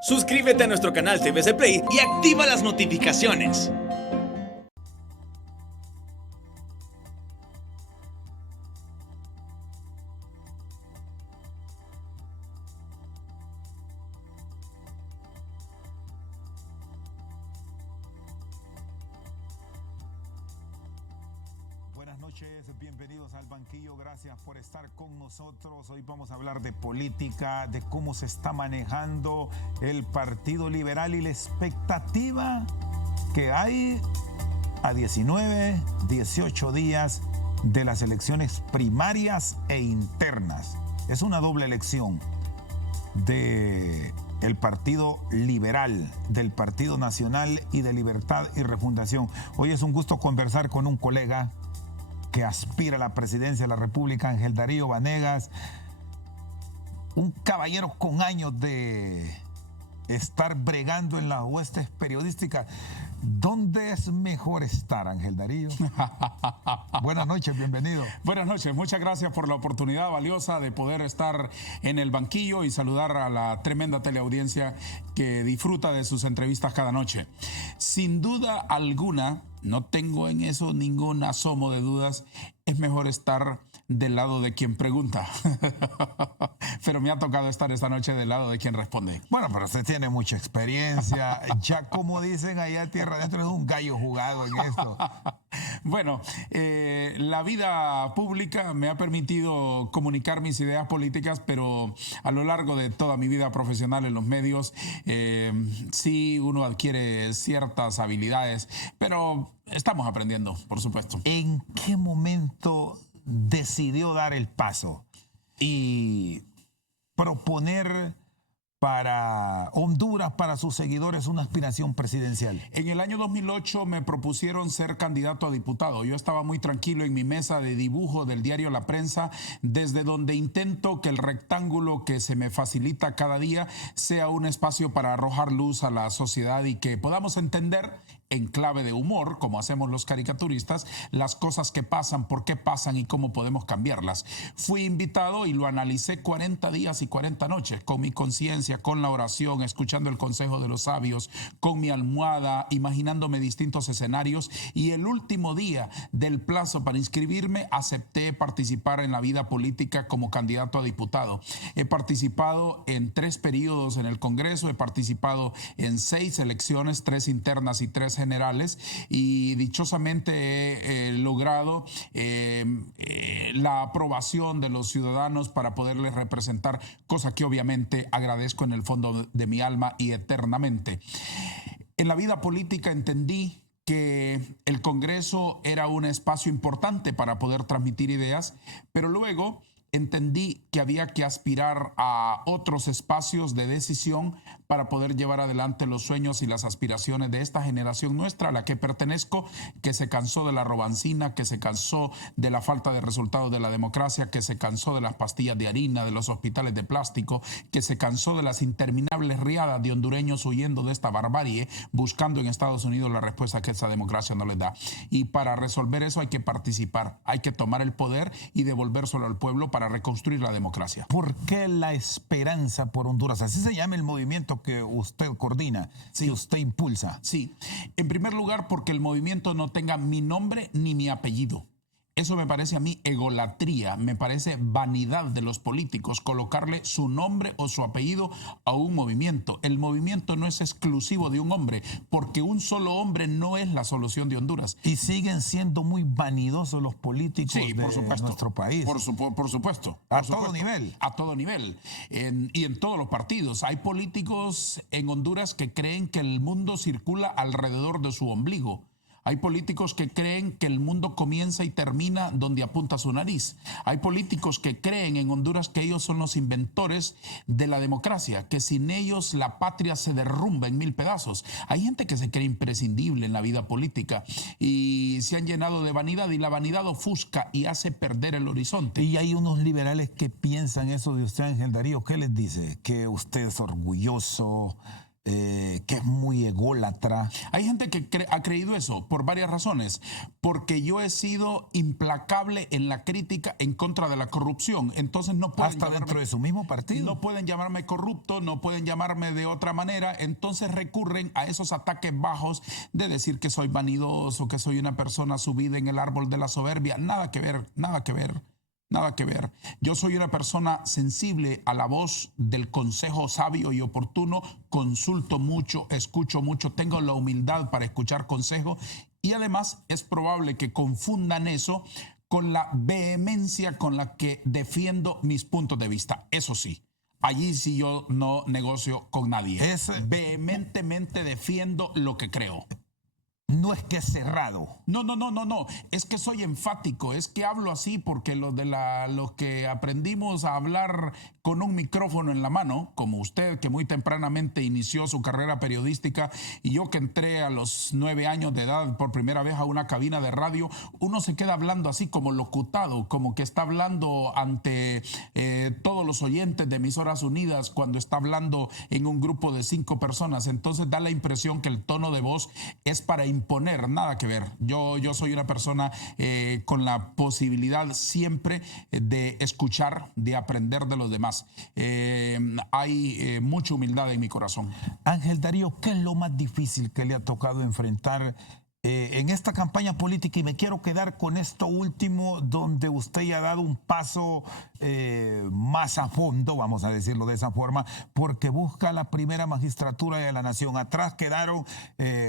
Suscríbete a nuestro canal TVC Play y activa las notificaciones. Buenas noches, bienvenidos al banquillo, gracias por estar con nosotros. Hoy vamos a hablar de política, de cómo se está manejando el Partido Liberal y la expectativa que hay a 19, 18 días de las elecciones primarias e internas. Es una doble elección del Partido Liberal, del Partido Nacional y de Libertad y Refundación. Hoy es un gusto conversar con un colega que aspira a la presidencia de la República, Ángel Darío Vanegas, un caballero con años de estar bregando en las huestes periodísticas. ¿Dónde es mejor estar, Ángel Darío? Buenas noches, bienvenido. Buenas noches, muchas gracias por la oportunidad valiosa de poder estar en el banquillo y saludar a la tremenda teleaudiencia que disfruta de sus entrevistas cada noche. Sin duda alguna, no tengo en eso ningún asomo de dudas, es mejor estar del lado de quien pregunta. Pero me ha tocado estar esta noche del lado de quien responde. Bueno, pero usted tiene mucha experiencia. Ya como dicen allá a tierra adentro, es un gallo jugado en esto. Bueno, la vida pública me ha permitido comunicar mis ideas políticas, pero a lo largo de toda mi vida profesional en los medios, sí uno adquiere ciertas habilidades, pero estamos aprendiendo, por supuesto. ¿En qué momento decidió dar el paso y proponer para Honduras, para sus seguidores, una aspiración presidencial? En el año 2008 me propusieron ser candidato a diputado. Yo estaba muy tranquilo en mi mesa de dibujo del diario La Prensa, desde donde intento que el rectángulo que se me facilita cada día sea un espacio para arrojar luz a la sociedad y que podamos entender en clave de humor, como hacemos los caricaturistas, las cosas que pasan, por qué pasan y cómo podemos cambiarlas. Fui invitado y lo analicé 40 días y 40 noches, con mi conciencia, con la oración, escuchando el consejo de los sabios, con mi almohada, imaginándome distintos escenarios, y el último día del plazo para inscribirme, acepté participar en la vida política como candidato a diputado. He participado en 3 periodos en el Congreso, he participado en 6 elecciones, 3 internas y 3 generales, y dichosamente he logrado la aprobación de los ciudadanos para poderles representar, cosa que obviamente agradezco en el fondo de mi alma y eternamente. En la vida política entendí que el Congreso era un espacio importante para poder transmitir ideas, pero luego entendí que había que aspirar a otros espacios de decisión para poder llevar adelante los sueños y las aspiraciones de esta generación nuestra, a la que pertenezco, que se cansó de la robancina, que se cansó de la falta de resultados de la democracia, que se cansó de las pastillas de harina, de los hospitales de plástico, que se cansó de las interminables riadas de hondureños huyendo de esta barbarie, buscando en Estados Unidos la respuesta que esa democracia no les da. Y para resolver eso hay que participar, hay que tomar el poder y devolvérselo al pueblo para reconstruir la democracia. ¿Por qué la esperanza por Honduras? Así se llama el movimiento que usted coordina, sí, que usted impulsa. Sí, en primer lugar porque el movimiento no tenga mi nombre ni mi apellido. Eso me parece a mí egolatría, me parece vanidad de los políticos, colocarle su nombre o su apellido a un movimiento. El movimiento no es exclusivo de un hombre, porque un solo hombre no es la solución de Honduras. Y siguen siendo muy vanidosos los políticos sí, de nuestro país. Por supuesto. A todo nivel. A todo nivel. Y en todos los partidos. Hay políticos en Honduras que creen que el mundo circula alrededor de su ombligo. Hay políticos que creen que el mundo comienza y termina donde apunta su nariz. Hay políticos que creen en Honduras que ellos son los inventores de la democracia, que sin ellos la patria se derrumba en 1000 pedazos. Hay gente que se cree imprescindible en la vida política y se han llenado de vanidad, y la vanidad ofusca y hace perder el horizonte. Y hay unos liberales que piensan eso de usted, Ángel Darío. ¿Qué les dice? Que usted es orgulloso, que es muy ególatra. Hay gente que ha creído eso por varias razones. Porque yo he sido implacable en la crítica en contra de la corrupción. Entonces no pueden Hasta dentro de su mismo partido. No pueden llamarme corrupto, no pueden llamarme de otra manera. Entonces recurren a esos ataques bajos de decir que soy vanidoso, que soy una persona subida en el árbol de la soberbia. Nada que ver, nada que ver. Nada que ver. Yo soy una persona sensible a la voz del consejo sabio y oportuno. Consulto mucho, escucho mucho, tengo la humildad para escuchar consejo y además es probable que confundan eso con la vehemencia con la que defiendo mis puntos de vista. Eso sí, allí sí yo no negocio con nadie. Vehementemente defiendo lo que creo. No es que es cerrado. No. Es que soy enfático. Es que hablo así porque los que aprendimos a hablar con un micrófono en la mano, como usted que muy tempranamente inició su carrera periodística y yo que entré a los 9 años de edad por primera vez a una cabina de radio, uno se queda hablando así como locutado, como que está hablando ante todos los oyentes de Emisoras Unidas cuando está hablando en un grupo de 5 personas. Entonces da la impresión que el tono de voz es para imponer, nada que ver. Yo soy una persona con la posibilidad siempre de escuchar, de aprender de los demás. Hay mucha humildad en mi corazón. Ángel Darío, ¿qué es lo más difícil que le ha tocado enfrentar en esta campaña política? Y me quiero quedar con esto último, donde usted ya ha dado un paso más a fondo, vamos a decirlo de esa forma, porque busca la primera magistratura de la nación. Atrás quedaron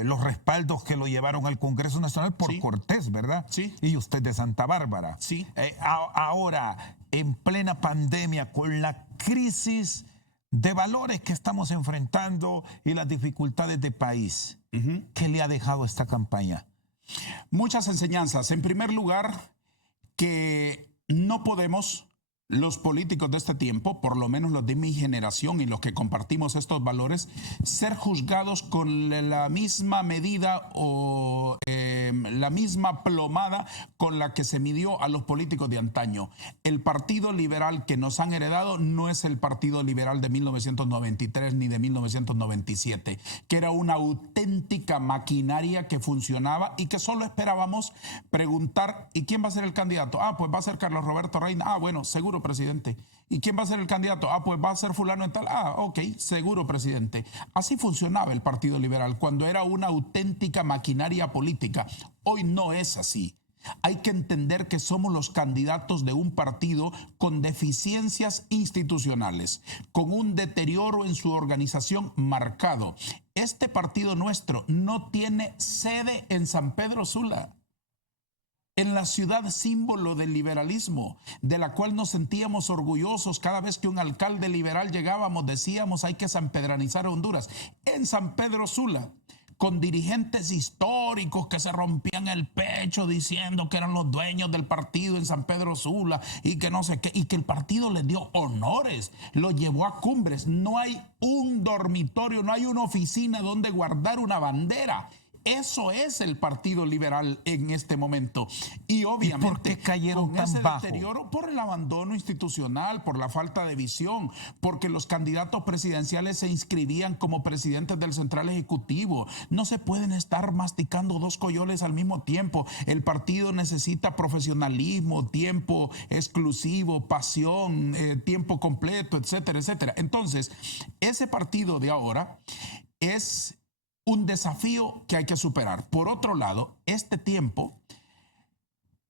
los respaldos que lo llevaron al Congreso Nacional por Sí. Cortés, ¿verdad? Sí. Y usted de Santa Bárbara. Sí. Ahora, en plena pandemia, con la crisis de valores que estamos enfrentando y las dificultades de país, ¿qué le ha dejado esta campaña? Muchas enseñanzas. En primer lugar, que no podemos, los políticos de este tiempo, por lo menos los de mi generación y los que compartimos estos valores, ser juzgados con la misma medida o la misma plomada con la que se midió a los políticos de antaño. El Partido Liberal que nos han heredado no es el Partido Liberal de 1993 ni de 1997, que era una auténtica maquinaria que funcionaba y que solo esperábamos preguntar, ¿y quién va a ser el candidato? Ah, pues va a ser Carlos Roberto Reina. Ah, bueno, seguro presidente. ¿Y quién va a ser el candidato? Ah, pues va a ser fulano en tal. Ah, ok, seguro presidente. Así funcionaba el Partido Liberal cuando era una auténtica maquinaria política. Hoy no es así. Hay que entender que somos los candidatos de un partido con deficiencias institucionales, con un deterioro en su organización marcado. Este partido nuestro no tiene sede en San Pedro Sula, en la ciudad símbolo del liberalismo, de la cual nos sentíamos orgullosos cada vez que un alcalde liberal llegábamos, decíamos hay que sanpedranizar a Honduras. En San Pedro Sula, con dirigentes históricos que se rompían el pecho diciendo que eran los dueños del partido en San Pedro Sula y que no sé qué, y que el partido les dio honores, lo llevó a cumbres. No hay un dormitorio, no hay una oficina donde guardar una bandera. Eso es el Partido Liberal en este momento. Y obviamente, ¿y por qué cayeron con tan ese bajo? deterioro, por el abandono institucional, por la falta de visión, porque los candidatos presidenciales se inscribían como presidentes del Central Ejecutivo. No se pueden estar masticando 2 coyoles al mismo tiempo. El partido necesita profesionalismo, tiempo exclusivo, pasión, tiempo completo, etcétera, etcétera. Entonces, ese partido de ahora es un desafío que hay que superar. Por otro lado, este tiempo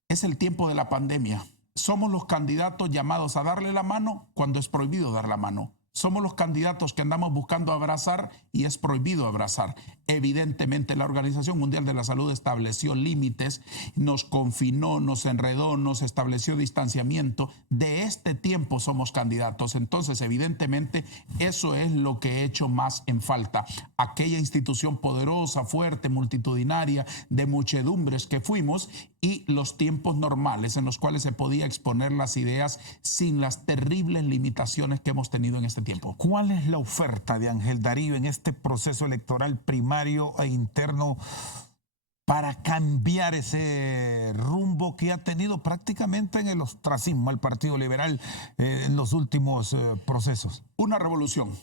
es el tiempo de la pandemia. Somos los candidatos llamados a darle la mano cuando es prohibido dar la mano. Somos los candidatos que andamos buscando abrazar y es prohibido abrazar. Evidentemente, la Organización Mundial de la Salud estableció límites, nos confinó, nos enredó, nos estableció distanciamiento. De este tiempo somos candidatos. Entonces, evidentemente, eso es lo que he hecho más en falta. Aquella institución poderosa, fuerte, multitudinaria, de muchedumbres que fuimos y los tiempos normales en los cuales se podía exponer las ideas sin las terribles limitaciones que hemos tenido en este tiempo. ¿Cuál es la oferta de Ángel Darío en este proceso electoral primario e interno para cambiar ese rumbo que ha tenido prácticamente en el ostracismo al Partido Liberal en los últimos procesos? Una revolución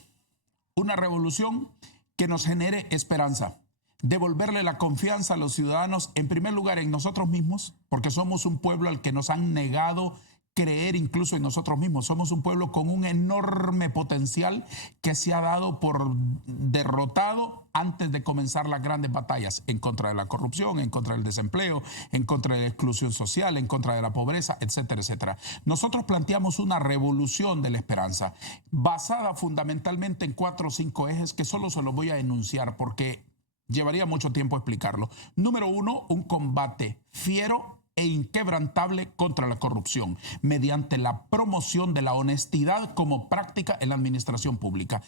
que nos genere esperanza. Devolverle la confianza a los ciudadanos, en primer lugar en nosotros mismos, porque somos un pueblo al que nos han negado creer incluso en nosotros mismos. Somos un pueblo con un enorme potencial que se ha dado por derrotado antes de comenzar las grandes batallas en contra de la corrupción, en contra del desempleo, en contra de la exclusión social, en contra de la pobreza, etcétera, etcétera. Nosotros planteamos una revolución de la esperanza basada fundamentalmente en 4 o 5 ejes que solo se los voy a enunciar porque llevaría mucho tiempo explicarlo. Número 1, un combate fiero e inquebrantable contra la corrupción, mediante la promoción de la honestidad como práctica en la administración pública.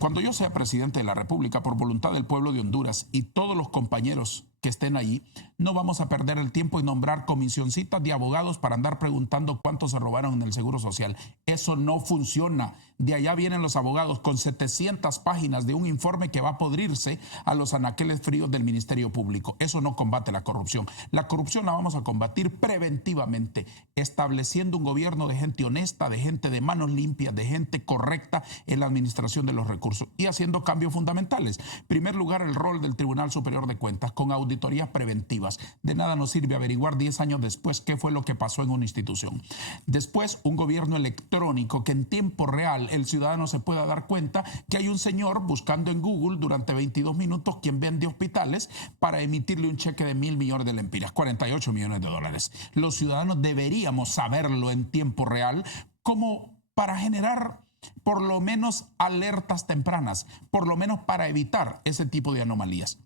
Cuando yo sea presidente de la República, por voluntad del pueblo de Honduras y todos los compañeros que estén allí, no vamos a perder el tiempo en nombrar comisioncitas de abogados para andar preguntando cuánto se robaron en el Seguro Social. Eso no funciona. De allá vienen los abogados con 700 páginas de un informe que va a podrirse a los anaqueles fríos del Ministerio Público. Eso no combate la corrupción. La corrupción la vamos a combatir preventivamente, estableciendo un gobierno de gente honesta, de gente de manos limpias, de gente correcta en la administración de los recursos y haciendo cambios fundamentales. En primer lugar, el rol del Tribunal Superior de Cuentas con auditorías preventivas. De nada nos sirve averiguar 10 años después qué fue lo que pasó en una institución. Después, un gobierno electrónico que en tiempo real el ciudadano se pueda dar cuenta que hay un señor buscando en Google durante 22 minutos quien vende hospitales para emitirle un cheque de 1.000 millones de lempiras, 48 millones de dólares. Los ciudadanos deberíamos saberlo en tiempo real como para generar por lo menos alertas tempranas, por lo menos para evitar ese tipo de anomalías.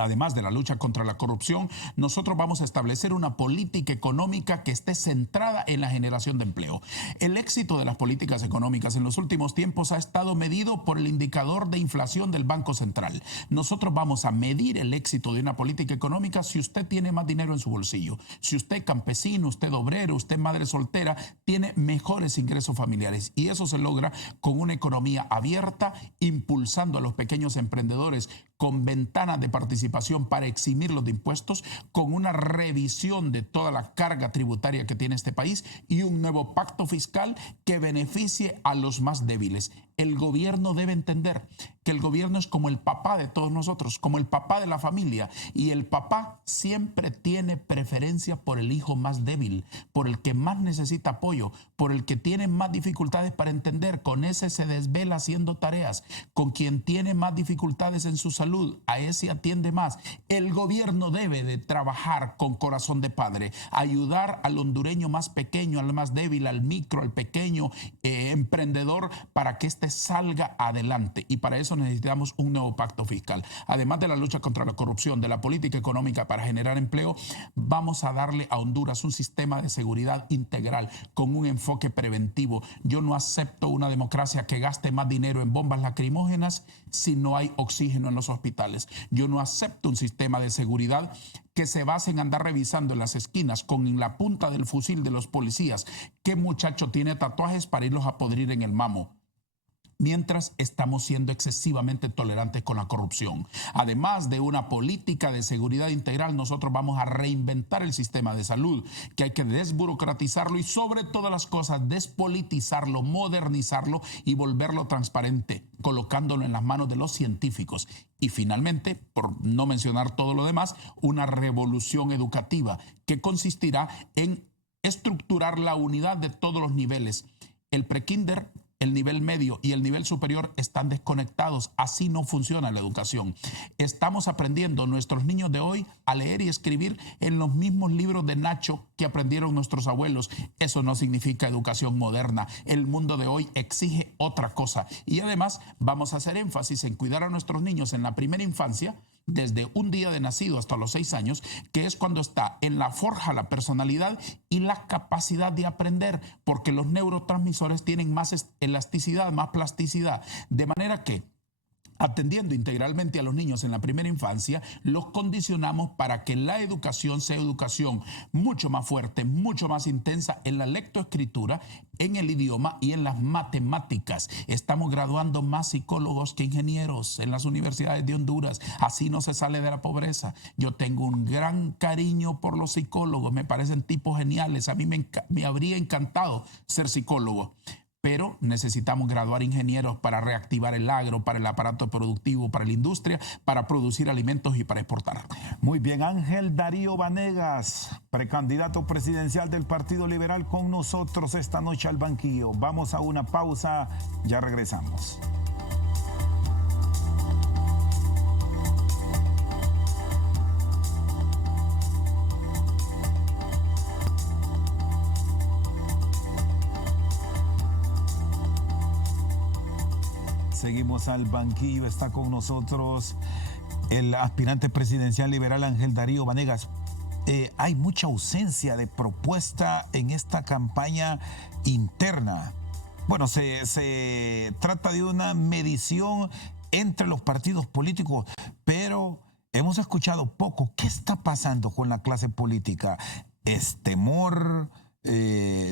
Además de la lucha contra la corrupción, nosotros vamos a establecer una política económica que esté centrada en la generación de empleo. El éxito de las políticas económicas en los últimos tiempos ha estado medido por el indicador de inflación del Banco Central. Nosotros vamos a medir el éxito de una política económica si usted tiene más dinero en su bolsillo. Si usted campesino, usted obrero, usted madre soltera, tiene mejores ingresos familiares. Y eso se logra con una economía abierta, impulsando a los pequeños emprendedores con ventanas de participación para eximirlos de impuestos, con una revisión de toda la carga tributaria que tiene este país y un nuevo pacto fiscal que beneficie a los más débiles. El gobierno debe entender que el gobierno es como el papá de todos nosotros, como el papá de la familia, y el papá siempre tiene preferencia por el hijo más débil, por el que más necesita apoyo, por el que tiene más dificultades para entender, con ese se desvela haciendo tareas, con quien tiene más dificultades en su salud, a ese atiende más. El gobierno debe de trabajar con corazón de padre, ayudar al hondureño más pequeño, al más débil, al micro, al pequeño emprendedor, para que éste salga adelante, y para eso necesitamos un nuevo pacto fiscal. Además de la lucha contra la corrupción, de la política económica para generar empleo, vamos a darle a Honduras un sistema de seguridad integral con un enfoque preventivo. Yo no acepto una democracia que gaste más dinero en bombas lacrimógenas si no hay oxígeno en los hospitales. Yo no acepto un sistema de seguridad que se base en andar revisando en las esquinas con la punta del fusil de los policías qué muchacho tiene tatuajes para irlos a podrir en el mamo, mientras estamos siendo excesivamente tolerantes con la corrupción. Además de una política de seguridad integral, nosotros vamos a reinventar el sistema de salud, que hay que desburocratizarlo y sobre todas las cosas despolitizarlo, modernizarlo y volverlo transparente, colocándolo en las manos de los científicos. Y finalmente, por no mencionar todo lo demás, una revolución educativa que consistirá en estructurar la unidad de todos los niveles. El prekinder, el nivel medio y el nivel superior están desconectados. Así no funciona la educación. Estamos aprendiendo nuestros niños de hoy a leer y escribir en los mismos libros de Nacho que aprendieron nuestros abuelos. Eso no significa educación moderna. El mundo de hoy exige otra cosa. Y además vamos a hacer énfasis en cuidar a nuestros niños en la primera infancia, desde un día de nacido hasta los 6 años, que es cuando está en la forja la personalidad y la capacidad de aprender, porque los neurotransmisores tienen más elasticidad, más plasticidad, de manera que atendiendo integralmente a los niños en la primera infancia, los condicionamos para que la educación sea educación mucho más fuerte, mucho más intensa en la lectoescritura, en el idioma y en las matemáticas. Estamos graduando más psicólogos que ingenieros en las universidades de Honduras. Así no se sale de la pobreza. Yo tengo un gran cariño por los psicólogos, me parecen tipos geniales. A mí me habría encantado ser psicólogo. pero necesitamos graduar ingenieros para reactivar el agro, para el aparato productivo, para la industria, para producir alimentos y para exportar. Muy bien, Ángel Darío Vanegas, precandidato presidencial del Partido Liberal, con nosotros esta noche al banquillo. Vamos a una pausa, ya regresamos. Seguimos al banquillo, está con nosotros el aspirante presidencial liberal Ángel Darío Vanegas. Hay mucha ausencia de propuesta en esta campaña interna. Bueno, se trata de una medición entre los partidos políticos, pero hemos escuchado poco. ¿Qué está pasando con la clase política? ¿Es temor?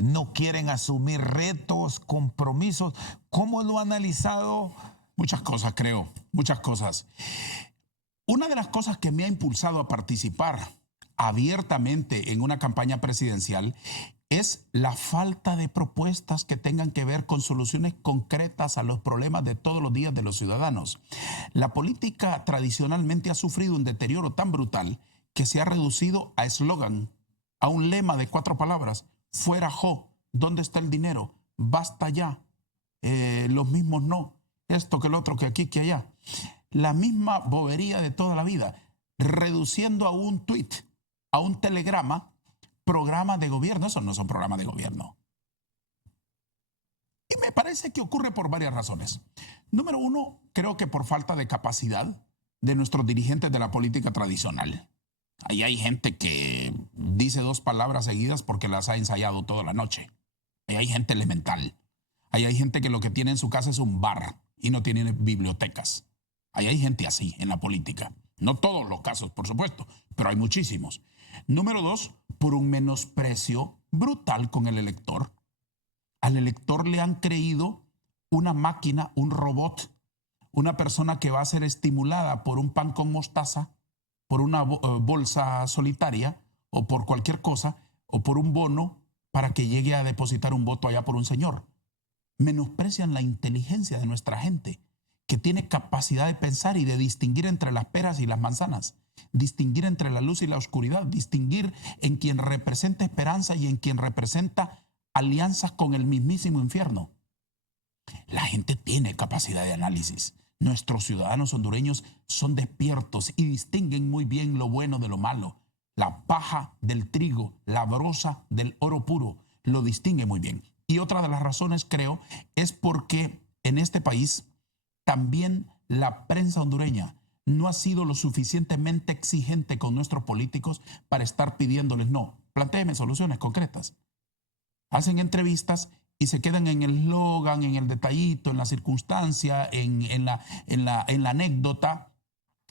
¿No quieren asumir retos, compromisos? ¿Cómo lo ha analizado? Muchas cosas, creo, muchas cosas. Una de las cosas que me ha impulsado a participar abiertamente en una campaña presidencial es la falta de propuestas que tengan que ver con soluciones concretas a los problemas de todos los días de los ciudadanos. La política tradicionalmente ha sufrido un deterioro tan brutal que se ha reducido a eslogan, a un lema de 4 palabras: fuera Jo, ¿dónde está el dinero? Basta ya, los mismos no, esto que el otro, que aquí, que allá. La misma bobería de toda la vida, reduciendo a un tuit, a un telegrama, programas de gobierno. Esos no son programas de gobierno. Y me parece que ocurre por varias razones. Número 1, creo que por falta de capacidad de nuestros dirigentes de la política tradicional. Ahí hay gente que dice 2 palabras seguidas porque las ha ensayado toda la noche. Ahí hay gente elemental. Ahí hay gente que lo que tiene en su casa es un bar y no tiene bibliotecas. Ahí hay gente así en la política. No todos los casos, por supuesto, pero hay muchísimos. Número 2, por un menosprecio brutal con el elector. Al elector le han creído una máquina, un robot, una persona que va a ser estimulada por un pan con mostaza, por una bolsa solitaria o por cualquier cosa, o por un bono para que llegue a depositar un voto allá por un señor. Menosprecian la inteligencia de nuestra gente, que tiene capacidad de pensar y de distinguir entre las peras y las manzanas, distinguir entre la luz y la oscuridad, distinguir en quien representa esperanza y en quien representa alianzas con el mismísimo infierno. La gente tiene capacidad de análisis. Nuestros ciudadanos hondureños son despiertos y distinguen muy bien lo bueno de lo malo. La paja del trigo, la brosa del oro puro, lo distingue muy bien. Y otra de las razones, creo, es porque en este país también la prensa hondureña no ha sido lo suficientemente exigente con nuestros políticos para estar pidiéndoles, no, plantéeme soluciones concretas. Hacen entrevistas y se quedan en el eslogan, en el detallito, en la circunstancia, en la anécdota,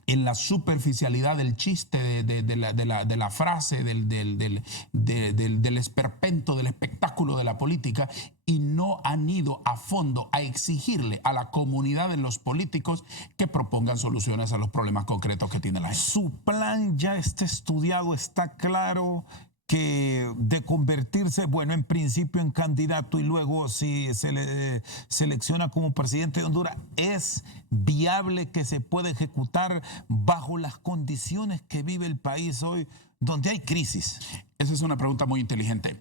en la superficialidad del chiste, de la frase, del esperpento, del espectáculo de la política, y no han ido a fondo a exigirle a la comunidad de los políticos que propongan soluciones a los problemas concretos que tiene la gente. Su plan ya está estudiado, está claro, que de convertirse, bueno, en principio en candidato y luego si se le selecciona como presidente de Honduras, ¿es viable que se pueda ejecutar bajo las condiciones que vive el país hoy, donde hay crisis? Esa es una pregunta muy inteligente,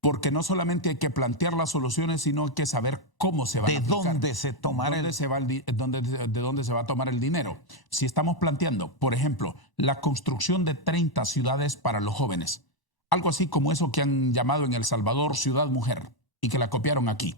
porque no solamente hay que plantear las soluciones, sino hay que saber cómo se van a aplicar. ¿De dónde se tomará de dónde se va a tomar el dinero? Si estamos planteando, por ejemplo, la construcción de 30 ciudades para los jóvenes, algo así como eso que han llamado en El Salvador Ciudad Mujer y que la copiaron aquí.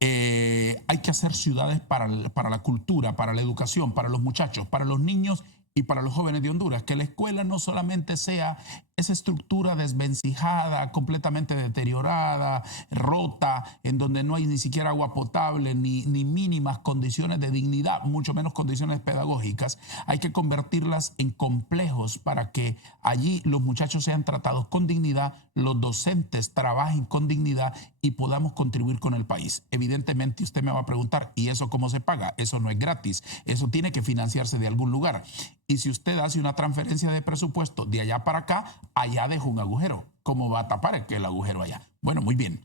Hay que hacer ciudades para la cultura, para la educación, para los muchachos, para los niños y para los jóvenes de Honduras. Que la escuela no solamente sea esa estructura desvencijada, completamente deteriorada, rota, en donde no hay ni siquiera agua potable, ni mínimas condiciones de dignidad, mucho menos condiciones pedagógicas. Hay que convertirlas en complejos para que allí los muchachos sean tratados con dignidad, los docentes trabajen con dignidad y podamos contribuir con el país. Evidentemente usted me va a preguntar, ¿y eso cómo se paga? Eso no es gratis, eso tiene que financiarse de algún lugar. Y si usted hace una transferencia de presupuesto de allá para acá, allá deja un agujero. ¿Cómo va a tapar el agujero allá? Bueno, muy bien.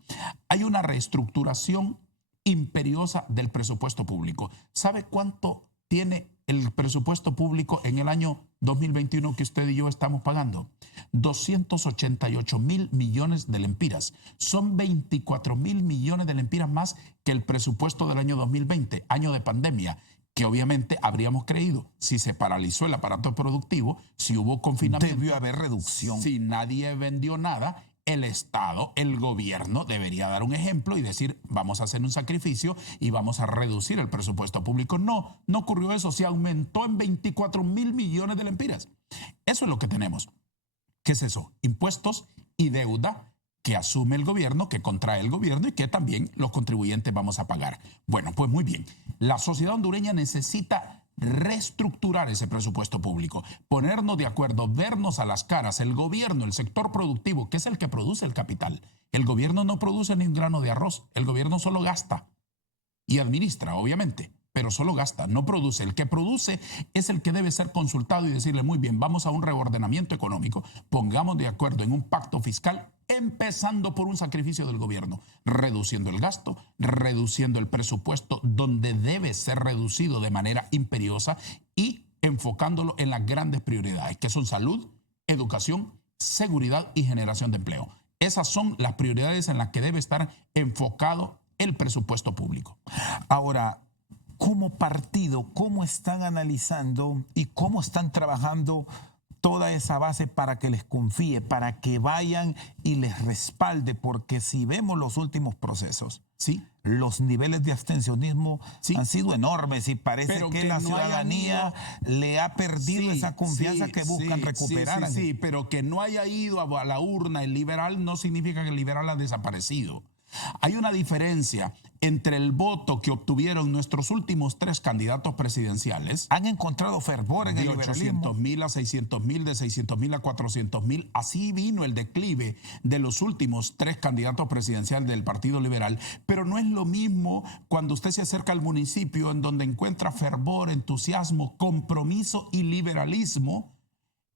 Hay una reestructuración imperiosa del presupuesto público. ¿Sabe cuánto tiene el presupuesto público en el año 2021 que usted y yo estamos pagando? 288.000 millones de lempiras. Son 24.000 millones de lempiras más que el presupuesto del año 2020, año de pandemia, que obviamente habríamos creído, si se paralizó el aparato productivo, si hubo confinamiento, debió haber reducción. si nadie vendió nada, el Estado, el gobierno debería dar un ejemplo y decir, vamos a hacer un sacrificio y vamos a reducir el presupuesto público. No ocurrió eso, se aumentó en 24.000 millones de lempiras. Eso es lo que tenemos. ¿Qué es eso? Impuestos y deuda que asume el gobierno, que contrae el gobierno y que también los contribuyentes vamos a pagar. Bueno, pues muy bien. La sociedad hondureña necesita reestructurar ese presupuesto público, ponernos de acuerdo, vernos a las caras, el gobierno, el sector productivo, que es el que produce el capital. El gobierno no produce ni un grano de arroz, el gobierno solo gasta y administra, obviamente, pero solo gasta, no produce. El que produce es el que debe ser consultado y decirle, muy bien, vamos a un reordenamiento económico, pongamos de acuerdo en un pacto fiscal, empezando por un sacrificio del gobierno, reduciendo el gasto, reduciendo el presupuesto donde debe ser reducido de manera imperiosa y enfocándolo en las grandes prioridades, que son salud, educación, seguridad y generación de empleo. Esas son las prioridades en las que debe estar enfocado el presupuesto público. Ahora, como partido, ¿cómo están analizando y cómo están trabajando toda esa base para que les confíe, para que vayan y les respalde? Porque si vemos los últimos procesos, sí, los niveles de abstencionismo han sido enormes y parece que la ciudadanía le ha perdido esa confianza que buscan recuperar. Sí, pero que no haya ido a la urna el liberal no significa que el liberal ha desaparecido. Hay una diferencia entre el voto que obtuvieron nuestros últimos 3 candidatos presidenciales. Han encontrado fervor en el liberalismo. De 800.000 a 600.000, de 600.000 a 400.000. Así vino el declive de los últimos 3 candidatos presidenciales del Partido Liberal. Pero no es lo mismo cuando usted se acerca al municipio en donde encuentra fervor, entusiasmo, compromiso y liberalismo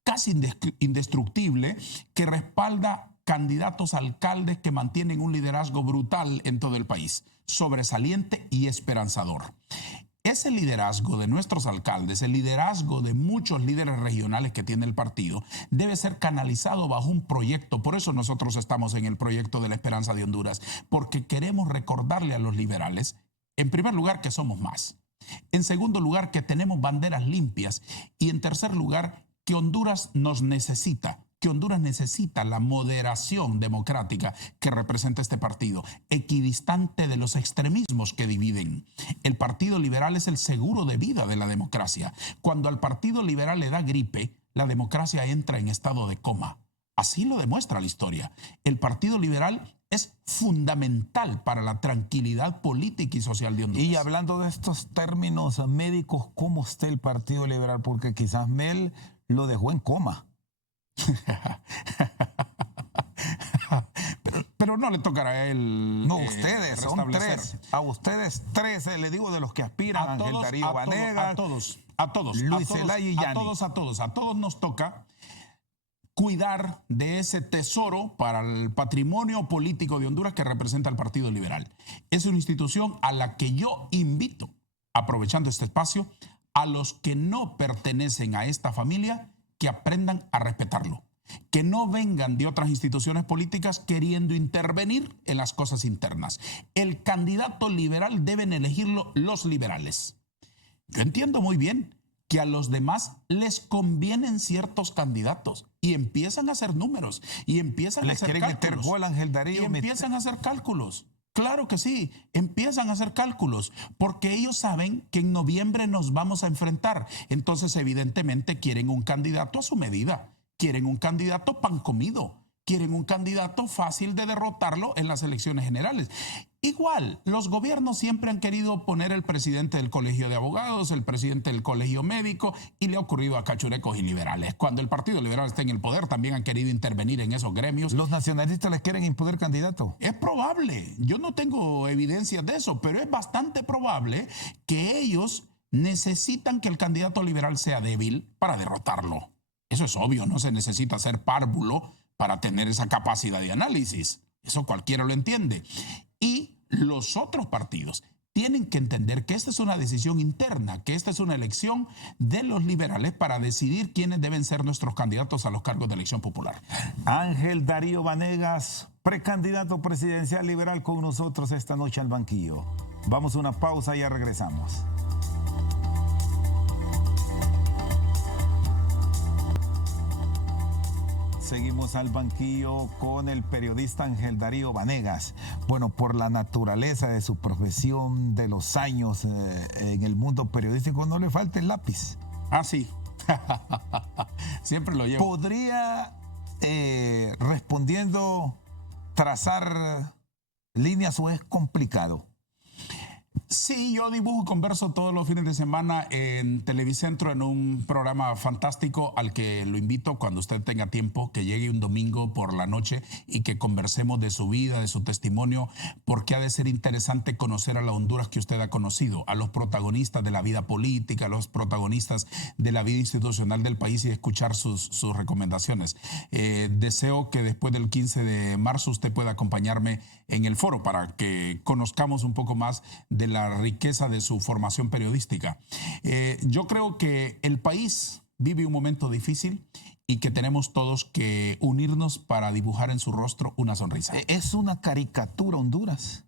casi indestructible que respalda candidatos a alcaldes que mantienen un liderazgo brutal en todo el país, sobresaliente y esperanzador. Ese liderazgo de nuestros alcaldes, el liderazgo de muchos líderes regionales que tiene el partido, debe ser canalizado bajo un proyecto. Por eso nosotros estamos en el proyecto de la Esperanza de Honduras, porque queremos recordarle a los liberales, en primer lugar, que somos más. En segundo lugar, que tenemos banderas limpias. Y en tercer lugar, que Honduras nos necesita. Que Honduras necesita la moderación democrática que representa este partido, equidistante de los extremismos que dividen. El Partido Liberal es el seguro de vida de la democracia. Cuando al Partido Liberal le da gripe, la democracia entra en estado de coma. Así lo demuestra la historia. El Partido Liberal es fundamental para la tranquilidad política y social de Honduras. Y hablando de estos términos médicos, ¿cómo está el Partido Liberal? Porque quizás Mel lo dejó en coma. pero no le tocará a él. No, ustedes son 3. A ustedes 3, le digo, de los que aspiran: Ángel Darío Vanegas, a todos, Luis Zelaya y Yanni. A todos nos toca cuidar de ese tesoro para el patrimonio político de Honduras que representa el Partido Liberal. Es una institución a la que yo invito, aprovechando este espacio, a los que no pertenecen a esta familia, que aprendan a respetarlo, que no vengan de otras instituciones políticas queriendo intervenir en las cosas internas. El candidato liberal deben elegirlo los liberales. Yo entiendo muy bien que a los demás les convienen ciertos candidatos y empiezan a hacer números y empiezan a hacer cálculos. Les quieren meter gol, Ángel Darío. Y empiezan a hacer cálculos. Claro que sí, empiezan a hacer cálculos porque ellos saben que en noviembre nos vamos a enfrentar. Entonces, evidentemente, quieren un candidato a su medida, quieren un candidato pan comido, quieren un candidato fácil de derrotarlo en las elecciones generales. Igual, los gobiernos siempre han querido poner el presidente del Colegio de Abogados, el presidente del Colegio Médico, y le ha ocurrido a cachurecos y liberales. Cuando el Partido Liberal está en el poder, también han querido intervenir en esos gremios. ¿Los nacionalistas les quieren imponer candidato? Es probable. Yo no tengo evidencias de eso, pero es bastante probable que ellos necesitan que el candidato liberal sea débil para derrotarlo. Eso es obvio, no se necesita ser párvulo para tener esa capacidad de análisis. Eso cualquiera lo entiende. Y los otros partidos tienen que entender que esta es una decisión interna, que esta es una elección de los liberales para decidir quiénes deben ser nuestros candidatos a los cargos de elección popular. Ángel Darío Vanegas, precandidato presidencial liberal, con nosotros esta noche al banquillo. Vamos a una pausa y ya regresamos. Seguimos al banquillo con el periodista Ángel Darío Vanegas. Bueno, por la naturaleza de su profesión, de los años en el mundo periodístico, no le falta el lápiz. Ah, sí. Siempre lo llevo. ¿Podría, respondiendo, trazar líneas o es complicado? Sí, yo dibujo y converso todos los fines de semana en Televicentro en un programa fantástico al que lo invito cuando usted tenga tiempo, que llegue un domingo por la noche y que conversemos de su vida, de su testimonio, porque ha de ser interesante conocer a la Honduras que usted ha conocido, a los protagonistas de la vida política, a los protagonistas de la vida institucional del país y escuchar sus recomendaciones. Deseo que después del 15 de marzo usted pueda acompañarme en el foro para que conozcamos un poco más de la riqueza de su formación periodística. Yo creo que el país vive un momento difícil y que tenemos todos que unirnos para dibujar en su rostro una sonrisa. Es una caricatura Honduras.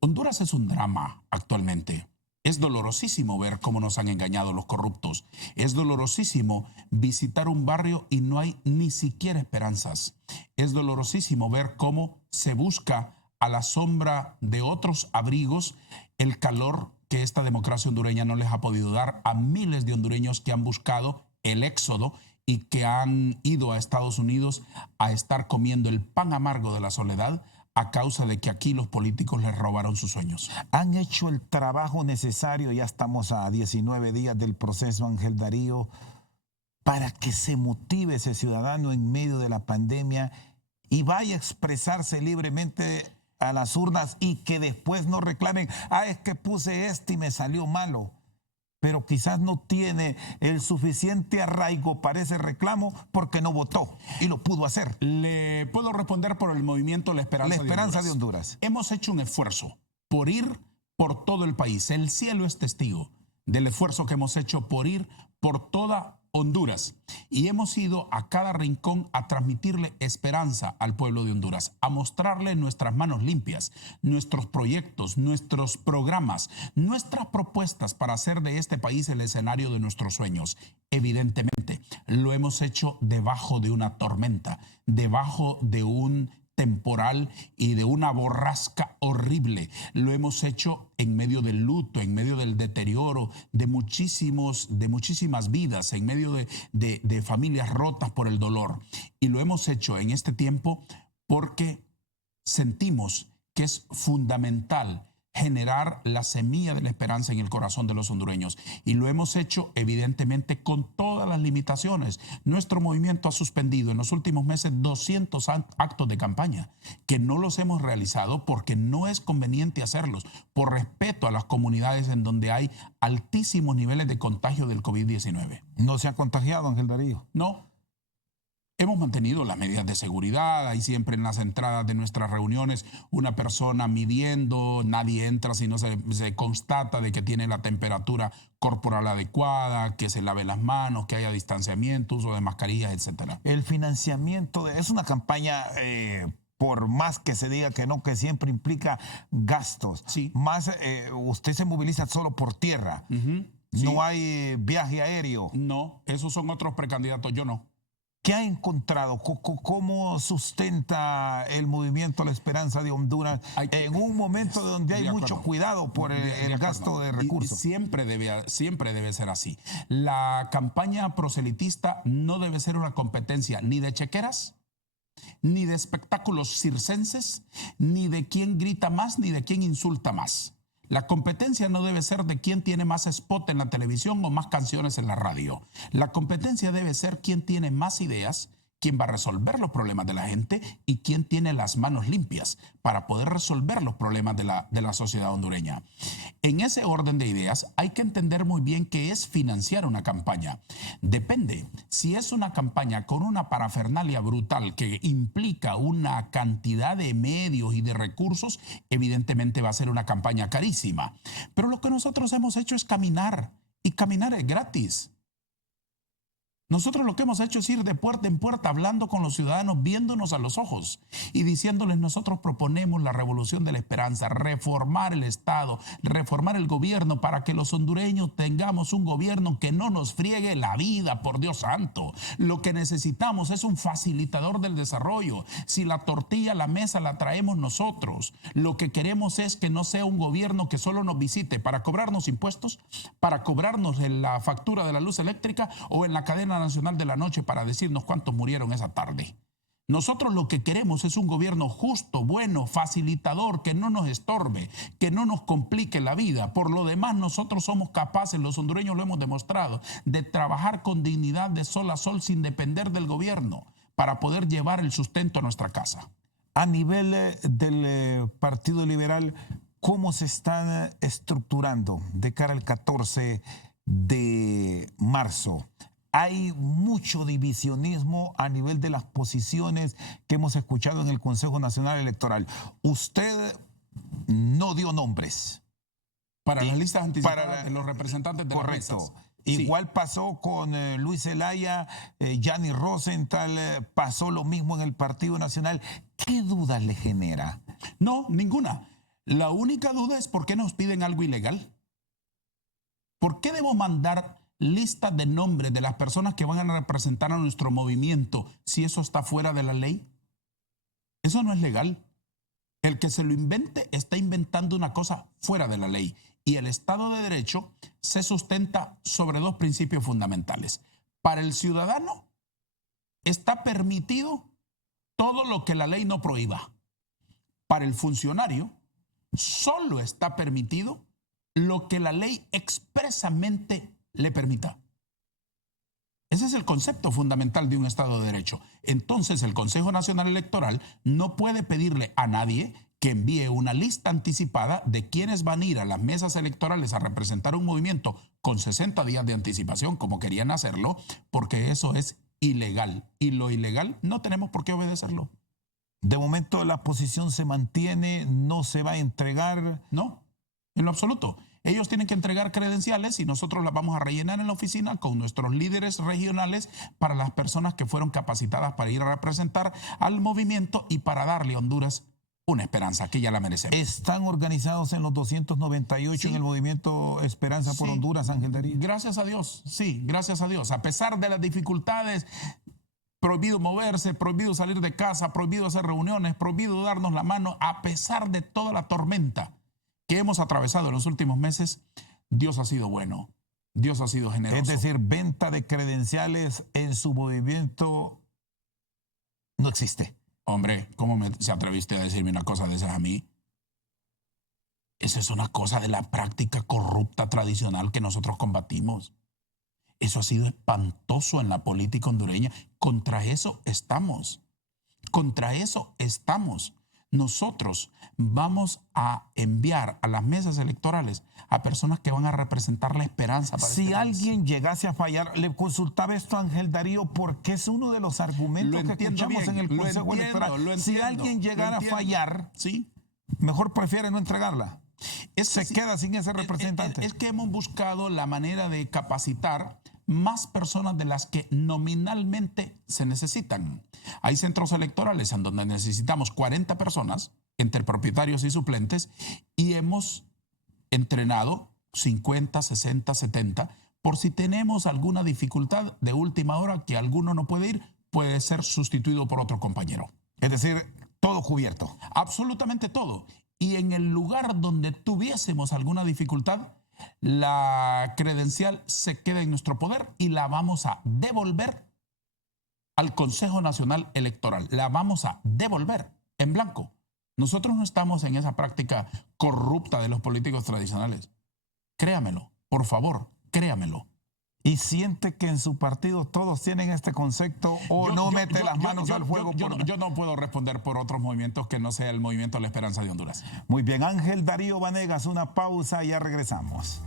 Honduras es un drama actualmente. Es dolorosísimo ver cómo nos han engañado los corruptos. Es dolorosísimo visitar un barrio y no hay ni siquiera esperanzas. Es dolorosísimo ver cómo se busca a la sombra de otros abrigos el calor que esta democracia hondureña no les ha podido dar a miles de hondureños que han buscado el éxodo y que han ido a Estados Unidos a estar comiendo el pan amargo de la soledad a causa de que aquí los políticos les robaron sus sueños. Han hecho el trabajo necesario, ya estamos a 19 días del proceso, Ángel Darío, para que se motive ese ciudadano en medio de la pandemia y vaya a expresarse libremente a las urnas y que después no reclamen, es que puse y me salió malo. Pero quizás no tiene el suficiente arraigo para ese reclamo porque no votó y lo pudo hacer. Le puedo responder por el movimiento La Esperanza de Honduras. Hemos hecho un esfuerzo por ir por todo el país. El cielo es testigo del esfuerzo que hemos hecho por ir por toda Honduras. Y hemos ido a cada rincón a transmitirle esperanza al pueblo de Honduras, a mostrarle nuestras manos limpias, nuestros proyectos, nuestros programas, nuestras propuestas para hacer de este país el escenario de nuestros sueños. Evidentemente, lo hemos hecho debajo de una tormenta, debajo de un temporal y de una borrasca horrible. Lo hemos hecho en medio del luto, en medio del deterioro de muchísimas vidas, en medio de familias rotas por el dolor. Y lo hemos hecho en este tiempo porque sentimos que es fundamental generar la semilla de la esperanza en el corazón de los hondureños. Y lo hemos hecho evidentemente con todas las limitaciones. Nuestro movimiento ha suspendido en los últimos meses 200 actos de campaña que no los hemos realizado porque no es conveniente hacerlos, por respeto a las comunidades en donde hay altísimos niveles de contagio del COVID-19. ¿No se ha contagiado, Ángel Darío? No. Hemos mantenido las medidas de seguridad, hay siempre en las entradas de nuestras reuniones una persona midiendo, nadie entra si no se constata de que tiene la temperatura corporal adecuada, que se lave las manos, que haya distanciamiento, uso de mascarillas, etc. El financiamiento es una campaña, por más que se diga que no, que siempre implica gastos. Sí. Más, usted se moviliza solo por tierra. Sí. No hay viaje aéreo. No, esos son otros precandidatos, yo no. ¿Qué ha encontrado? ¿Cómo sustenta el movimiento La Esperanza de Honduras en un momento donde hay mucho cuidado por el gasto de recursos? Siempre debe ser así. La campaña proselitista no debe ser una competencia ni de chequeras, ni de espectáculos circenses, ni de quién grita más, ni de quién insulta más. La competencia no debe ser de quién tiene más spot en la televisión o más canciones en la radio. La competencia debe ser quién tiene más ideas, quién va a resolver los problemas de la gente y quién tiene las manos limpias para poder resolver los problemas de la sociedad hondureña. En ese orden de ideas hay que entender muy bien qué es financiar una campaña. Depende. Si es una campaña con una parafernalia brutal que implica una cantidad de medios y de recursos, evidentemente va a ser una campaña carísima. Pero lo que nosotros hemos hecho es caminar, y caminar es gratis. Nosotros lo que hemos hecho es ir de puerta en puerta hablando con los ciudadanos, viéndonos a los ojos y diciéndoles: nosotros proponemos la revolución de la esperanza, reformar el Estado, reformar el gobierno para que los hondureños tengamos un gobierno que no nos friegue la vida, por Dios santo. Lo que necesitamos es un facilitador del desarrollo. Si la tortilla a la mesa la traemos nosotros, lo que queremos es que no sea un gobierno que solo nos visite para cobrarnos impuestos, para cobrarnos la factura de la luz eléctrica o en la cadena nacional de la noche para decirnos cuántos murieron esa tarde. Nosotros lo que queremos es un gobierno justo, bueno, facilitador, que no nos estorbe, que no nos complique la vida. Por lo demás, nosotros somos capaces, los hondureños lo hemos demostrado, de trabajar con dignidad de sol a sol sin depender del gobierno para poder llevar el sustento a nuestra casa. A nivel del Partido Liberal, ¿cómo se están estructurando de cara al 14 de marzo? Hay mucho divisionismo a nivel de las posiciones que hemos escuchado en el Consejo Nacional Electoral. Usted no dio nombres. Para las listas anticipadas de los representantes de correcto. las mesas. Igual pasó con Luis Zelaya, Yanni Rosenthal, pasó lo mismo en el Partido Nacional. ¿Qué dudas le genera? No, ninguna. La única duda es por qué nos piden algo ilegal. ¿Por qué debo mandar listas de nombres de las personas que van a representar a nuestro movimiento si eso está fuera de la ley? Eso no es legal. El que se lo invente está inventando una cosa fuera de la ley. Y el Estado de Derecho se sustenta sobre dos principios fundamentales. Para el ciudadano está permitido todo lo que la ley no prohíba. Para el funcionario solo está permitido lo que la ley expresamente le permita. Ese es el concepto fundamental de un Estado de Derecho. Entonces, el Consejo Nacional Electoral no puede pedirle a nadie que envíe una lista anticipada de quienes van a ir a las mesas electorales a representar un movimiento con 60 días de anticipación, como querían hacerlo, porque eso es ilegal. Y lo ilegal no tenemos por qué obedecerlo. De momento la posición se mantiene, no se va a entregar. No, en lo absoluto. Ellos tienen que entregar credenciales y nosotros las vamos a rellenar en la oficina con nuestros líderes regionales para las personas que fueron capacitadas para ir a representar al movimiento y para darle a Honduras una esperanza que ya la merecemos. ¿Están organizados en los 298 Sí. en el movimiento Esperanza por Honduras, Ángel Darío? Gracias a Dios, sí, gracias a Dios. A pesar de las dificultades, prohibido moverse, prohibido salir de casa, prohibido hacer reuniones, prohibido darnos la mano, a pesar de toda la tormenta que hemos atravesado en los últimos meses, Dios ha sido bueno, Dios ha sido generoso. Es decir, venta de credenciales en su movimiento no existe. Hombre, ¿cómo se atreviste a decirme una cosa de esas a mí? Esa es una cosa de la práctica corrupta tradicional que nosotros combatimos. Eso ha sido espantoso en la política hondureña. Contra eso estamos. Contra eso estamos. Nosotros vamos a enviar a las mesas electorales a personas que van a representar la esperanza. Para Si este país. alguien llegase a fallar, le consultaba esto a Ángel Darío porque es uno de los argumentos que escuchamos en el Consejo Electoral. Si alguien llegara a fallar, ¿sí? mejor prefiere no entregarla. Se Sí, queda sin ese representante. Es que hemos buscado la manera de capacitar más personas de las que nominalmente se necesitan. Hay centros electorales en donde necesitamos 40 personas, entre propietarios y suplentes, y hemos entrenado 50, 60, 70, por si tenemos alguna dificultad de última hora que alguno no puede ir, puede ser sustituido por otro compañero. Es decir, todo cubierto. Absolutamente todo. Y en el lugar donde tuviésemos alguna dificultad, la credencial se queda en nuestro poder y la vamos a devolver al Consejo Nacional Electoral. La vamos a devolver en blanco. Nosotros no estamos en esa práctica corrupta de los políticos tradicionales. Créamelo, por favor, créamelo. ¿Y siente que en su partido todos tienen este concepto o no mete las manos al fuego? Yo no puedo responder por otros movimientos que no sea el Movimiento de la Esperanza de Honduras. Muy bien, Ángel Darío Vanegas, una pausa y ya regresamos.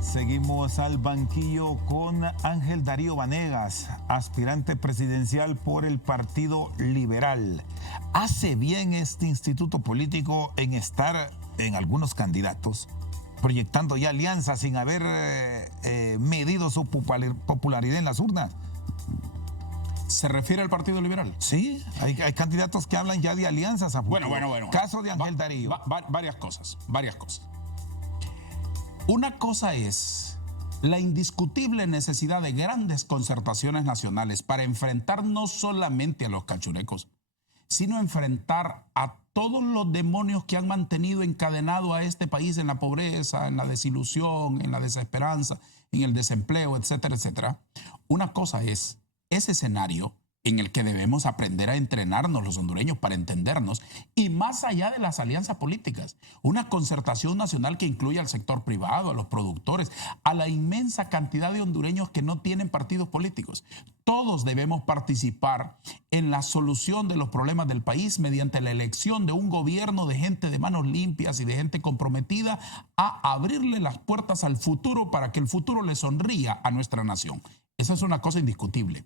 Seguimos al banquillo con Ángel Darío Vanegas, aspirante presidencial por el Partido Liberal. ¿Hace bien este instituto político en estar en algunos candidatos, proyectando ya alianzas sin haber medido su popularidad en las urnas? ¿Se refiere al Partido Liberal? Sí, hay candidatos que hablan ya de alianzas a futuro. Bueno. Caso de Ángel Darío. Varias cosas. Una cosa es la indiscutible necesidad de grandes concertaciones nacionales para enfrentar no solamente a los cachurecos, sino enfrentar a todos los demonios que han mantenido encadenado a este país en la pobreza, en la desilusión, en la desesperanza, en el desempleo, etcétera, etcétera. Una cosa es ese escenario en el que debemos aprender a entrenarnos los hondureños para entendernos, y más allá de las alianzas políticas, una concertación nacional que incluya al sector privado, a los productores, a la inmensa cantidad de hondureños que no tienen partidos políticos. Todos debemos participar en la solución de los problemas del país mediante la elección de un gobierno de gente de manos limpias y de gente comprometida a abrirle las puertas al futuro para que el futuro le sonría a nuestra nación. Esa es una cosa indiscutible.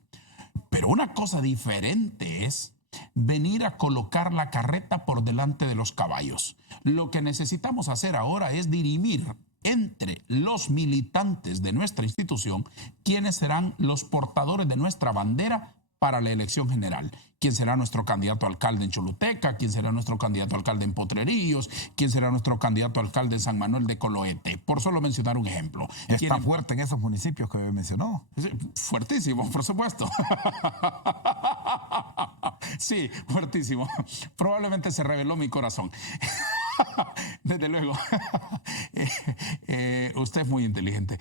Pero una cosa diferente es venir a colocar la carreta por delante de los caballos. Lo que necesitamos hacer ahora es dirimir entre los militantes de nuestra institución quiénes serán los portadores de nuestra bandera para la elección general. ¿Quién será nuestro candidato a alcalde en Choluteca? ¿Quién será nuestro candidato a alcalde en Potrerillos? ¿Quién será nuestro candidato a alcalde en San Manuel de Coloete? Por solo mencionar un ejemplo. Está fuerte en esos municipios que mencionó. Fuertísimo, por supuesto. Sí, fuertísimo. Probablemente se reveló mi corazón. Desde luego. Usted es muy inteligente.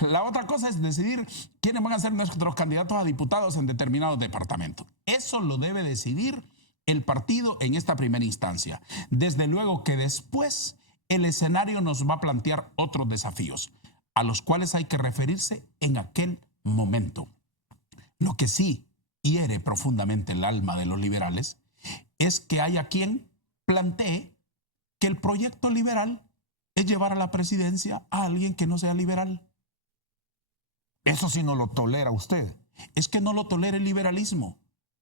La otra cosa es decidir quiénes van a ser nuestros candidatos a diputados en determinados departamentos. Eso lo debe decidir el partido en esta primera instancia. Desde luego que después el escenario nos va a plantear otros desafíos a los cuales hay que referirse en aquel momento. Lo que sí hiere profundamente el alma de los liberales es que haya quien plantee que el proyecto liberal es llevar a la presidencia a alguien que no sea liberal. Eso sí no lo tolera usted. Es que no lo tolera el liberalismo,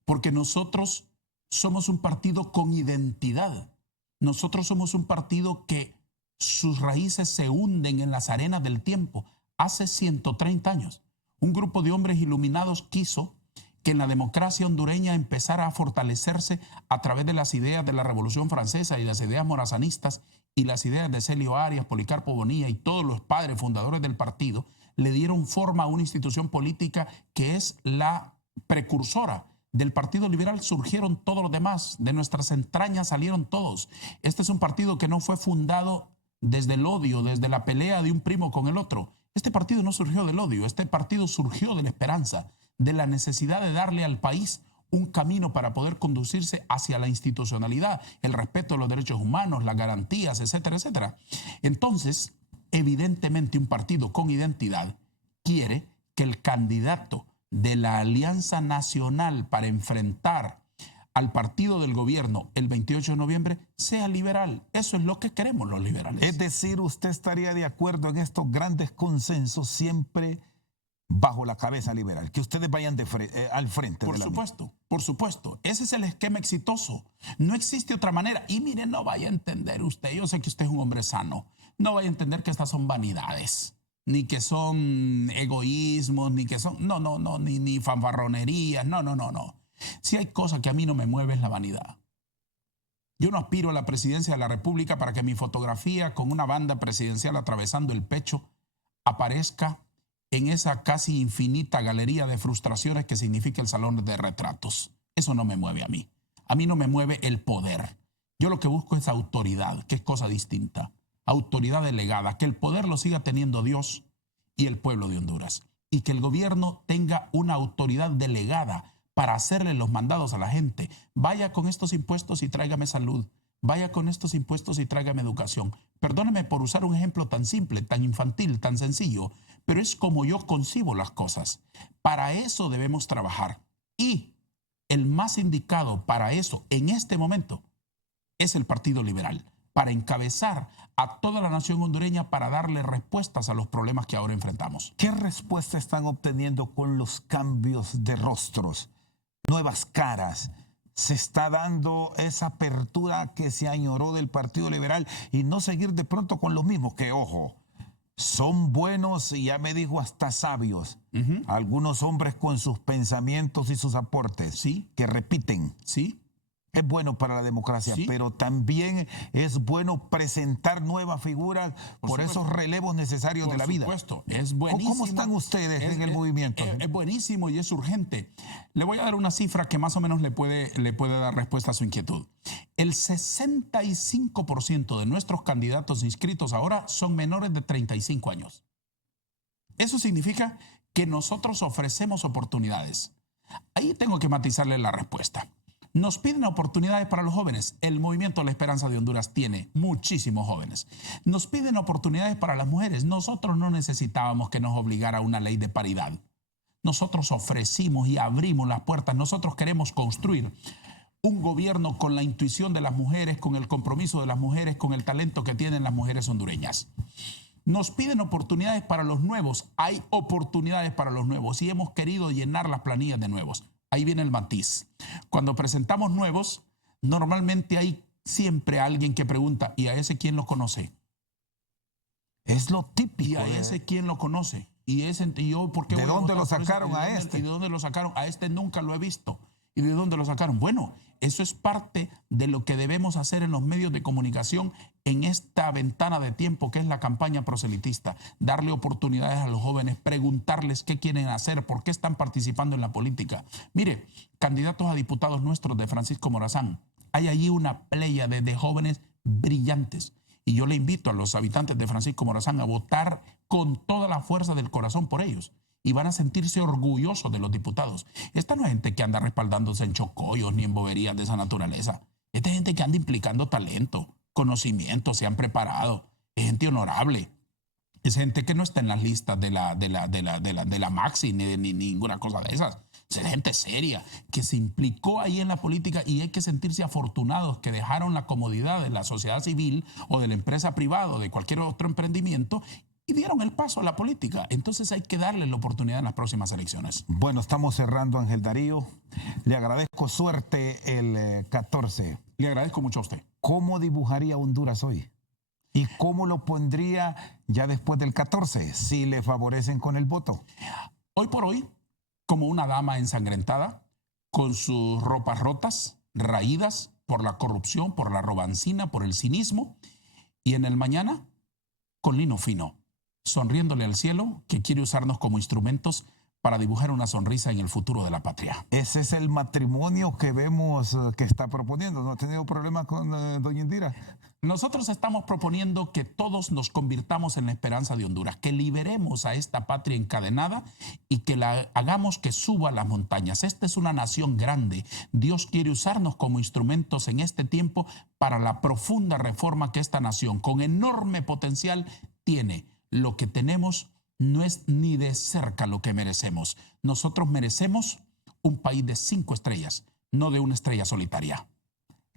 porque nosotros somos un partido con identidad. Nosotros somos un partido que sus raíces se hunden en las arenas del tiempo. Hace 130 años, un grupo de hombres iluminados quiso que en la democracia hondureña empezara a fortalecerse a través de las ideas de la Revolución Francesa y las ideas morazanistas y las ideas de Celio Arias, Policarpo Bonilla y todos los padres fundadores del partido, le dieron forma a una institución política que es la precursora del Partido Liberal. Surgieron todos los demás, de nuestras entrañas salieron todos. Este es un partido que no fue fundado desde el odio, desde la pelea de un primo con el otro. Este partido no surgió del odio, este partido surgió de la esperanza, de la necesidad de darle al país un camino para poder conducirse hacia la institucionalidad, el respeto de los derechos humanos, las garantías, etcétera, etcétera. Entonces, evidentemente un partido con identidad quiere que el candidato de la Alianza Nacional para enfrentar al partido del gobierno el 28 de noviembre sea liberal. Eso es lo que queremos los liberales. Es decir, usted estaría de acuerdo en estos grandes consensos siempre bajo la cabeza liberal, que ustedes vayan al frente. Por supuesto, por supuesto. Ese es el esquema exitoso. No existe otra manera. Y mire, no vaya a entender usted, yo sé que usted es un hombre sano, no vaya a entender que estas son vanidades, ni que son egoísmos, ni que son, ni fanfarronerías, no. Si hay cosa que a mí no me mueve es la vanidad. Yo no aspiro a la presidencia de la República para que mi fotografía con una banda presidencial atravesando el pecho aparezca en esa casi infinita galería de frustraciones que significa el salón de retratos. Eso no me mueve a mí. A mí no me mueve el poder. Yo lo que busco es autoridad, que es cosa distinta. Autoridad delegada, que el poder lo siga teniendo Dios y el pueblo de Honduras. y que el gobierno tenga una autoridad delegada para hacerle los mandados a la gente. Vaya con estos impuestos y tráigame salud. Vaya con estos impuestos y tráigame educación. Perdóneme por usar un ejemplo tan simple, tan infantil, tan sencillo, pero es como yo concibo las cosas. Para eso debemos trabajar. Y el más indicado para eso en este momento es el Partido Liberal, para encabezar a toda la nación hondureña para darle respuestas a los problemas que ahora enfrentamos. ¿Qué respuesta están obteniendo con los cambios de rostros? Nuevas caras. Se está dando esa apertura que se añoró del Partido Liberal y no seguir de pronto con los mismos, que ojo, son buenos y ya me dijo hasta sabios. Algunos hombres con sus pensamientos y sus aportes, Sí. que repiten. ¿Sí? Es bueno para la democracia, Sí. pero también es bueno presentar nuevas figuras por esos relevos necesarios de la vida. Por supuesto, es buenísimo. ¿Cómo están ustedes en el movimiento? Es buenísimo y es urgente. Le voy a dar una cifra que más o menos le puede dar respuesta a su inquietud. El 65% de nuestros candidatos inscritos ahora son menores de 35 años. Eso significa que nosotros ofrecemos oportunidades. Ahí tengo que matizarle la respuesta. Nos piden oportunidades para los jóvenes. El movimiento La Esperanza de Honduras tiene muchísimos jóvenes. Nos piden oportunidades para las mujeres. Nosotros no necesitábamos que nos obligara una ley de paridad. Nosotros ofrecimos y abrimos las puertas. Nosotros queremos construir un gobierno con la intuición de las mujeres, con el compromiso de las mujeres, con el talento que tienen las mujeres hondureñas. Nos piden oportunidades para los nuevos. Hay oportunidades para los nuevos y hemos querido llenar las planillas de nuevos. Ahí viene el matiz. Cuando presentamos nuevos, normalmente hay siempre alguien que pregunta, ¿y a ese quién lo conoce? Es lo típico. ¿Y a ese quién lo conoce? ¿Y yo por qué ¿De voy a dónde votar lo por ese? sacaron a este? ¿Y de dónde lo sacaron? A este nunca lo he visto. ¿Y de dónde lo sacaron? Bueno, eso es parte de lo que debemos hacer en los medios de comunicación en esta ventana de tiempo que es la campaña proselitista. Darle oportunidades a los jóvenes, preguntarles qué quieren hacer, por qué están participando en la política. Mire, candidatos a diputados nuestros de Francisco Morazán, hay allí una pléyade de jóvenes brillantes. Y yo le invito a los habitantes de Francisco Morazán a votar con toda la fuerza del corazón por ellos. Y van a sentirse orgullosos de los diputados. Esta no es gente que anda respaldándose en chocollos ni en boberías de esa naturaleza. Esta es gente que anda implicando talento, conocimiento, se han preparado. Es gente honorable. Es gente que no está en las listas de la Maxi ni de ninguna cosa de esas. Es gente seria, que se implicó ahí en la política y hay que sentirse afortunados que dejaron la comodidad de la sociedad civil o de la empresa privada o de cualquier otro emprendimiento y dieron el paso a la política. Entonces hay que darle la oportunidad en las próximas elecciones. Bueno, estamos cerrando, Ángel Darío. Le agradezco suerte el 14. Le agradezco mucho a usted. ¿Cómo dibujaría Honduras hoy? ¿Y cómo lo pondría ya después del 14, si le favorecen con el voto? Hoy por hoy, como una dama ensangrentada, con sus ropas rotas, raídas por la corrupción, por la robancina, por el cinismo, y en el mañana, con lino fino, sonriéndole al cielo, que quiere usarnos como instrumentos para dibujar una sonrisa en el futuro de la patria. Ese es el matrimonio que vemos que está proponiendo. ¿No ha tenido problemas con doña Indira? Nosotros estamos proponiendo que todos nos convirtamos en la esperanza de Honduras, que liberemos a esta patria encadenada y que la hagamos que suba a las montañas. Esta es una nación grande. Dios quiere usarnos como instrumentos en este tiempo para la profunda reforma que esta nación, con enorme potencial, tiene. Lo que tenemos no es ni de cerca lo que merecemos. Nosotros merecemos un país de 5 estrellas, no de una estrella solitaria.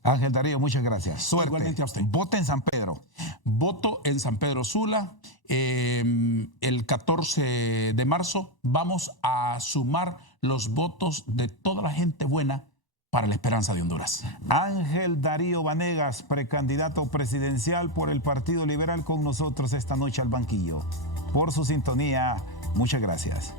Ángel Darío, muchas gracias. Suerte. Igualmente a usted. Vote en San Pedro. Voto en San Pedro Sula. El 14 de marzo vamos a sumar los votos de toda la gente buena para la esperanza de Honduras. Ángel Darío Vanegas, precandidato presidencial por el Partido Liberal, con nosotros esta noche al banquillo. Por su sintonía, muchas gracias.